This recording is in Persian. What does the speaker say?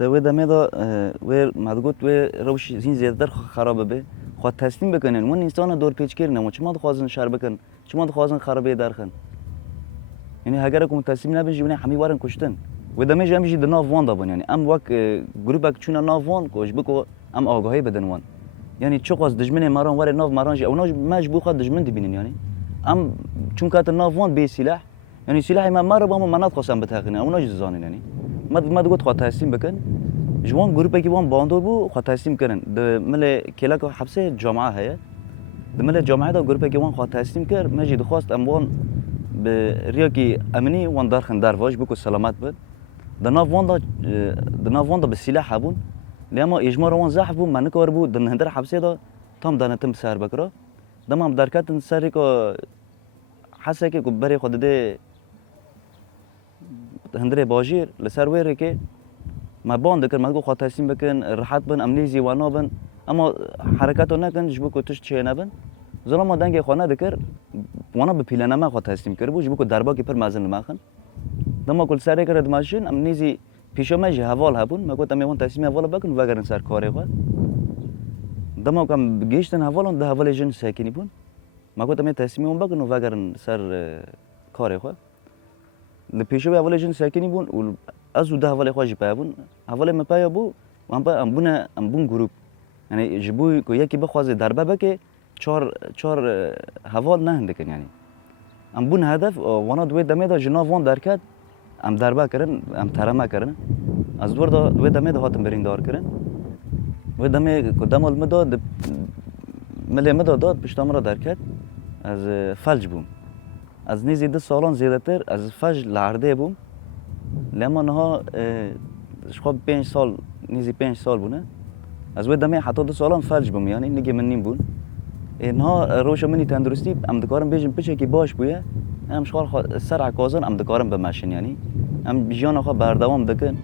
و دمه دا و مدگوت و روش زین زیادتر خرابه به خود تسلیم بکنن اون انسان دور پیچ کردن و چما خواستن شر بکن چما خواستن خرابه درخن یعنی اگر کوم تسلیم نبیجی ونه همی وارن کشتن و دمه جمع جی دنا وان دابن یعنی ام وک گروپ اک چون نا وان کوش بکو ام آگاهی بدن وان یعنی چه خواست دشمن مران واره ناو مران جی اوناش مجبور خود دشمن دبینن یعنی ام چون کات نا وان به سلاح یعنی سلاح ما مر با ما منات خواستن بتاقینه اوناش زانن یعنی مد گوت خود تسلیم بکن جوان گروپ کی وان باندور بو خود تسلیم کردن د مل کلا که حبسه جامعه هست د مل جامعه دا گروپ کی وان خود تسلیم کرد مجید خواست ام وان به ریا کی امنی وان دارخن در واج بکو سلامت بود د ناو وان دا به سلاح هبون لما اجماع وان زحف بو من کار بو د نهندر حبسه دا تام دانتم سر بکرا دمام درکت سری کو حسه کی بری خود ده هندره باجیر لسر ویره که ما باند کن ما گو خاطر تسلیم بکن راحت بن امنیزی و نابن اما حرکتو نکن جبو کو توش چه نبن زلما ما دنگ خانه دکر وانا به پیلنه ما خاطر تسلیم کرد بو جبو کو دربا کی پر مازن ماخن دما کل سر کرد ماشین امنیزی پیشو ما جهوال هبون ما گفتم میوان تسلیم هوال بکن و اگر سر کاری خود دما کم گیشتن هوالون ده هوال جن ساکنی بون ما گفتم تسلیم بکن و اگر سر کاری خود لپیشو به اول جن ساکنی بون و از او ده اول خواهی پای بون اول ما پای بو و ام بون گروپ یعنی جبوی کو یکی بخوازه دربه بکه چهار حوال نه هندکن یعنی ام بون هدف وانا دوی دمه دا جناف وان درکد ام دربه کرن ام ترمه کرن از دور دا دوی دمه دا هاتم برین دار کرن و دمه کدام المدا ملی مدا داد پشتام را درکد از فلج بوم از نیزی ده سالان زیاده تر از فجر لعرده بوم لما نها شخواب 5 سال نیزی 5 سال بونه از وی دمه حتی 2 سالان فلج بوم یعنی نگه من نیم بون اینها روش منی تندرستی ام دکارم بیجم پیچه که باش بویه ام شخوار سر عکازان ام دکارم به ماشین یعنی ام جیان آخوا بردوام دکن